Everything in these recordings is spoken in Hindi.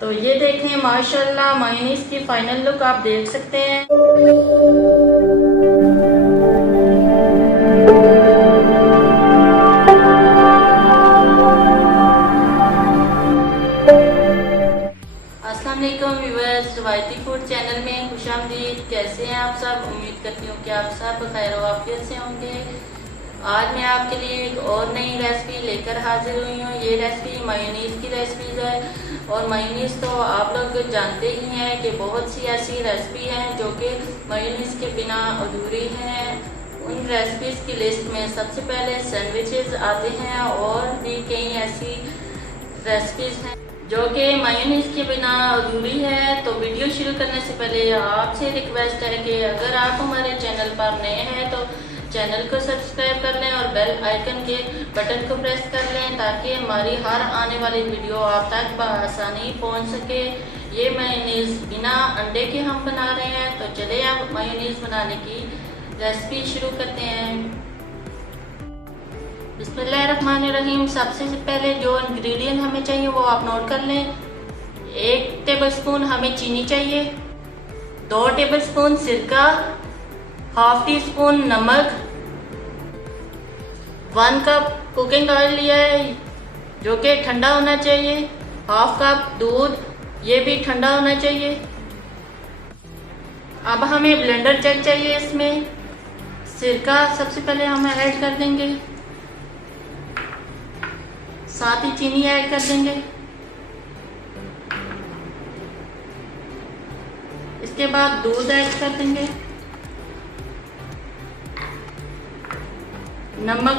तो ये देखें माशाल्लाह मायोनीज की फाइनल लुक आप देख सकते हैं। अस्सलाम वालेकुम व्यूअर्स, रवायती फूड चैनल में खुशामदीद। कैसे हैं आप सब? उम्मीद करती हूँ कि आप सब खैर वाफियत से होंगे। आज मैं आपके लिए एक और नई रेसिपी लेकर हाजिर हुई हूँ। ये रेसिपी मायोनीज की रेसिपीज है और मायोनीज तो आप लोग जानते ही हैं कि बहुत सी ऐसी रेसिपी हैं जो कि मायोनीज के बिना अधूरी हैं। उन रेसिपीज की लिस्ट में सबसे पहले सैंडविचेस आते हैं और भी कई ऐसी रेसिपीज हैं जो कि मायोनीज के बिना अधूरी है। तो वीडियो शुरू करने से पहले आपसे रिक्वेस्ट है कि अगर आप हमारे चैनल पर नए हैं तो चैनल को सब्सक्राइब कर लें और बेल आइकन के बटन को प्रेस कर लें ताकि हमारी हर आने वाली वीडियो आप तक बआसानी पहुंच सके। ये मायोनीज बिना अंडे के हम बना रहे हैं। तो चले अब मायोनीज बनाने की रेसिपी शुरू करते हैं। बिस्मिल्लाहिर्रहमानिर्रहीम। सबसे पहले जो इंग्रेडिएंट हमें चाहिए वो आप नोट कर लें। 1 टेबलस्पून हमें चीनी चाहिए, 2 टेबलस्पून सिरका, हाफ टी स्पून नमक, 1 कप कुकिंग ऑयल लिया है जो कि ठंडा होना चाहिए, हाफ कप दूध, ये भी ठंडा होना चाहिए। अब हमें ब्लेंडर जग चाहिए। इसमें सिरका सबसे पहले हम ऐड कर देंगे, साथ ही चीनी ऐड कर देंगे। इसके बाद दूध ऐड कर देंगे, नमक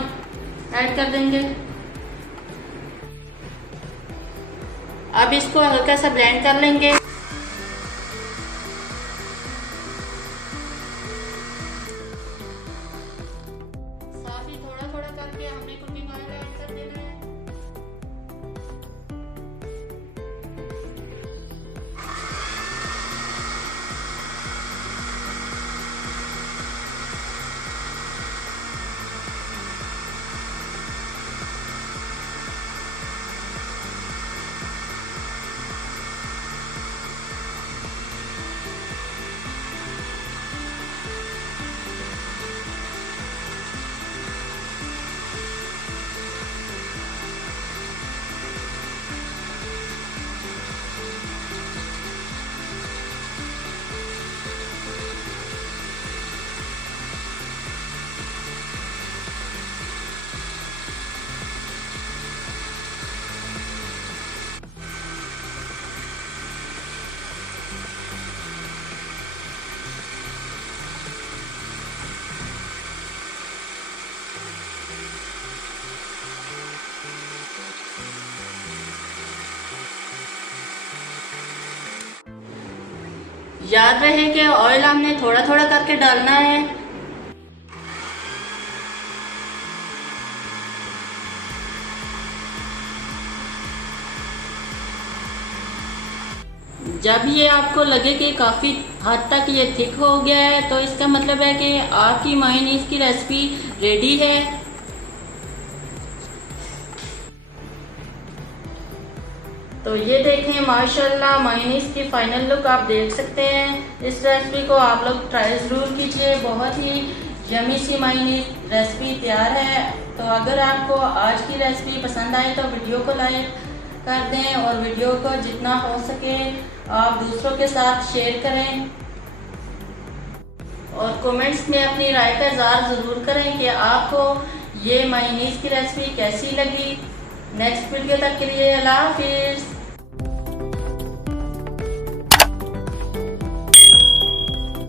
ऐड कर देंगे। अब इसको हल्का सा ब्लेंड कर लेंगे। साथ ही थोड़ा थोड़ा करके हमने कुकिंग ऑयल ऐड कर देना है। याद रहे कि ऑयल हमने थोड़ा थोड़ा करके डालना है। जब ये आपको लगे कि काफ़ी हद तक ये थिक हो गया है तो इसका मतलब है कि आपकी मायोनीज की रेसिपी रेडी है। तो ये देखें माशाल्लाह मायोनीज की फाइनल लुक आप देख सकते हैं। इस रेसिपी को आप लोग ट्राई ज़रूर कीजिए। बहुत ही यमी सी मायोनीज रेसिपी तैयार है। तो अगर आपको आज की रेसिपी पसंद आए तो वीडियो को लाइक कर दें और वीडियो को जितना हो सके आप दूसरों के साथ शेयर करें और कमेंट्स में अपनी राय का इज़हार ज़रूर करें कि आपको ये मायोनीज की रेसिपी कैसी लगी। नेक्स्ट वीडियो तक के लिए अल्लाह हाफिज़।